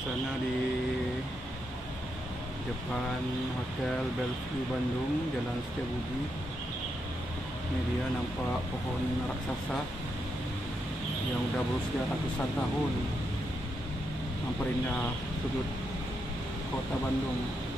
suasana di depan Hotel Bellevue Bandung, Jalan Setiabudi. Ini dia nampak pohon raksasa yang sudah berusia ratusan tahun, memperindah sudut kota Bandung.